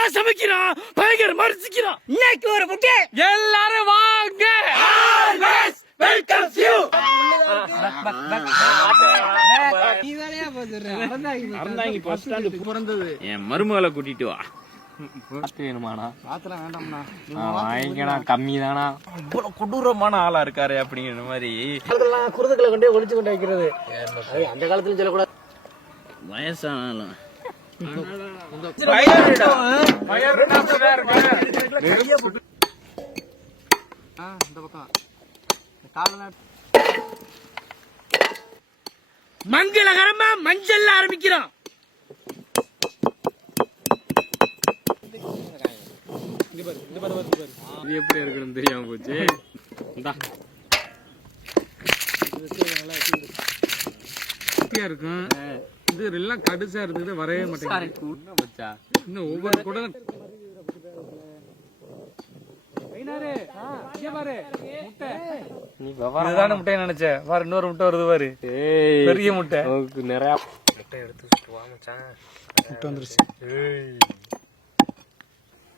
ஏன் சமைக்கிறான் பயங்கர மறுச்சிக்கிறான். இன்னைக்கு ஒரு முட்டை எல்லாரும் வாங்க. Welcome you. என் மருமகளை கூட்டிட்டு வா. கம்மிதானா இவ்வளவு கொடூரமான ஆளா இருக்காரு அப்படிங்கிற மாதிரி குருதுகளை கொண்டே ஒழிச்சு கொண்டு வைக்கிறது அந்த காலத்துல சொல்லக்கூடாது. வயசானாலும் மங்களகரமா மஞ்சள் ஆரம்பிக்கிறோம். இது எப்படி இருக்குன்னு தெரியாம போச்சு. இருக்கும் இது எல்லாம் கடுசா இருக்குது வரவே மாட்டேங்குது. இன்னும் ஒவ்வொரு கூட முட்டை நினைச்சேன். வேற இன்னொரு முட்டை வருது பாரு, பெரிய முட்டை. நிறைய முட்டை எடுத்து முட்டை வந்துருச்சு.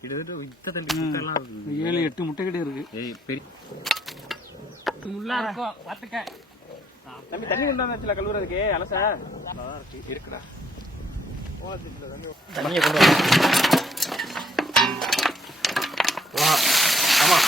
7-8 முட்டை கிட்ட இருக்கு. தம்பி தண்ணி கொண்டாந்துல கழுவுறதுக்கு அலச இருக்குடா. தண்ணியை கொண்டு வா. ஆமா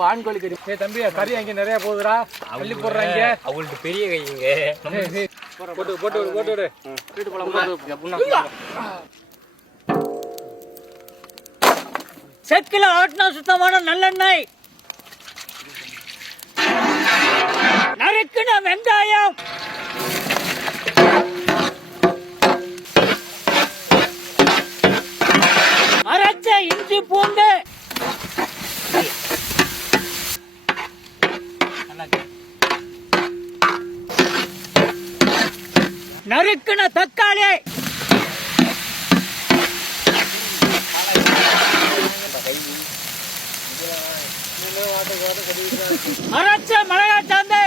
வான்கோழி கறி. தம்பி கறி அங்க நிறைய போகுதுடா, அள்ளி போடுறாங்க. அவங்களுக்கு பெரிய கைங்க. போட்டு போட்டு போட்டு வீட்டு போலாம். செக்கில ஆட்டினா சுத்தமான நல்லெண்ணெய், நறுக்குன வெங்காயம், அரைச்ச இஞ்சி பூண்டு, நறுக்குன தக்காளி, அரைச்ச மிளகாய் சாந்து,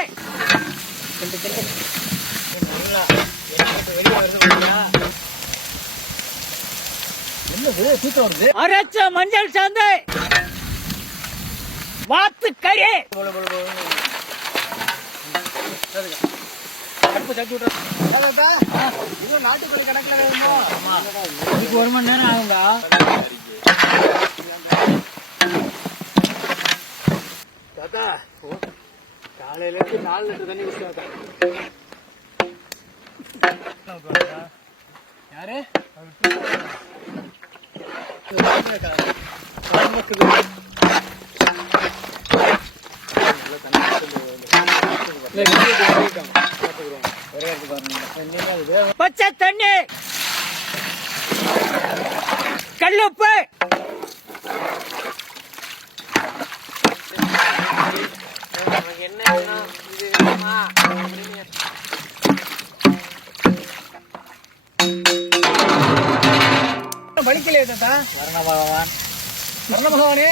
அரைச்ச மஞ்சள் சாந்து, வாத்து கறி, நாட்டுக்கோழி கணக்குல 1 மணி நேரம் ஆகுங்க. தாத்தா காலையில இருந்து 4 லிட்டர் தண்ணி குடிச்சாத்தா. யாரு பச்சை தண்ணி, கல்லுப்பு, பலிக்கலையே தாத்தா. வரண பகவான், வரண பகவானே.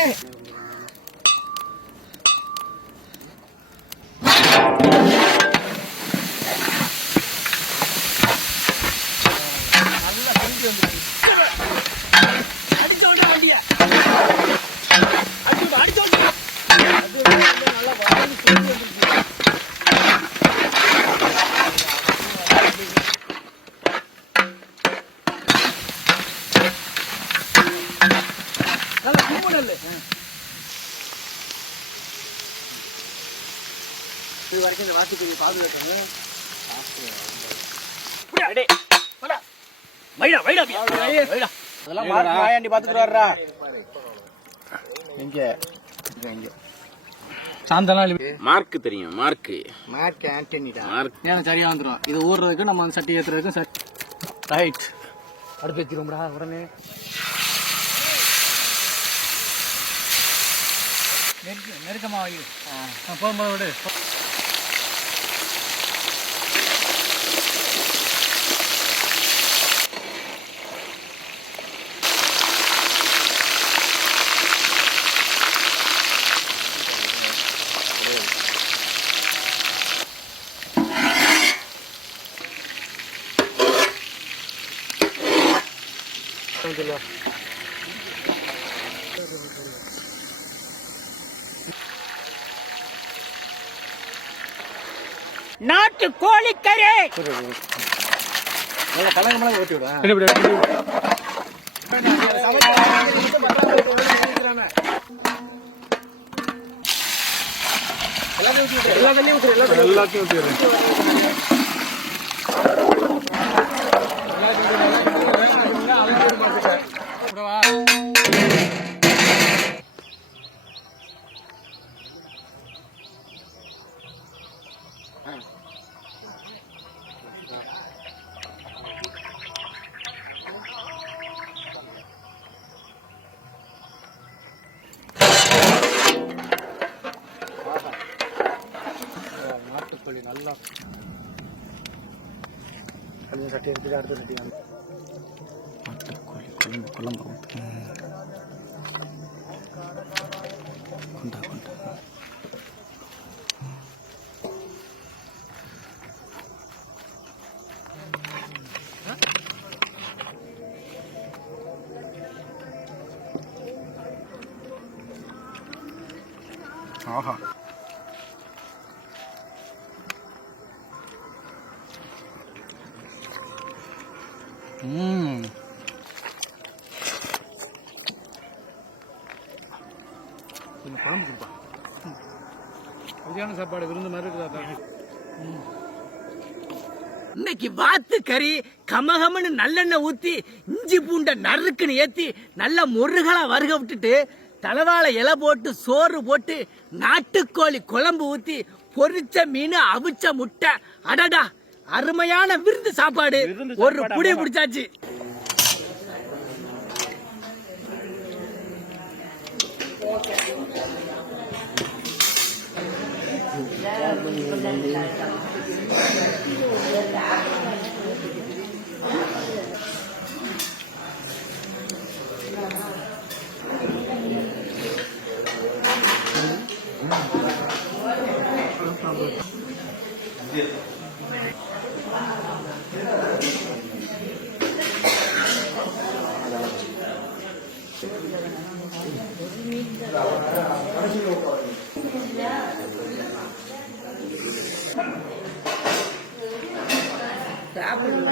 இது வரைக்கும் இந்த வாசிப்பை பாதுகாக்கணும். மார்க் தெரியும், மார்க் ஆண்டனிடா. சரியா வந்துடும். இது ஊறுறதுக்கு நம்ம அந்த சட்டி ஏத்துறதுக்கு ரைட். அடுத்து வச்சிருவோம்டா உடனே. நெருக்கமா போகும்போது விடு. சொல்லுவா. நாட்டு கோழிக்கறி பழகமாக ஓட்டி விடுவேன். எல்லாத்தையும் ஊற்றிடுறேன். நாட்டுக்கோழி நல்லா கொஞ்சம் சட்டி எடுத்துட்டு அடுத்த சட்டி வந்து நாட்டுக்கோழி குழம்பு குழம்பு கொண்டா கொண்டா. ஆஹா கொஞ்சம் குழம்பு கொடுப்பா. கல்யாண சாப்பாடு விருந்து மாதிரி இருக்குதா? இன்னைக்கு வாத்து கறி கமகமன்னு நல்லெண்ணெய் ஊத்தி இஞ்சி பூண்ட நறுக்குன்னு ஏத்தி நல்ல முருகலா வருக விட்டுட்டு தலவாழை இலை போட்டு சோறு போட்டு நாட்டுக்கோழி குழம்பு ஊத்தி பொரிச்ச மீன் அவிச்ச முட்டை. அடடா, அருமையான விருந்து சாப்பாடு. ஒரு புடி பிடிச்சாச்சு. சாப்பிடுங்க.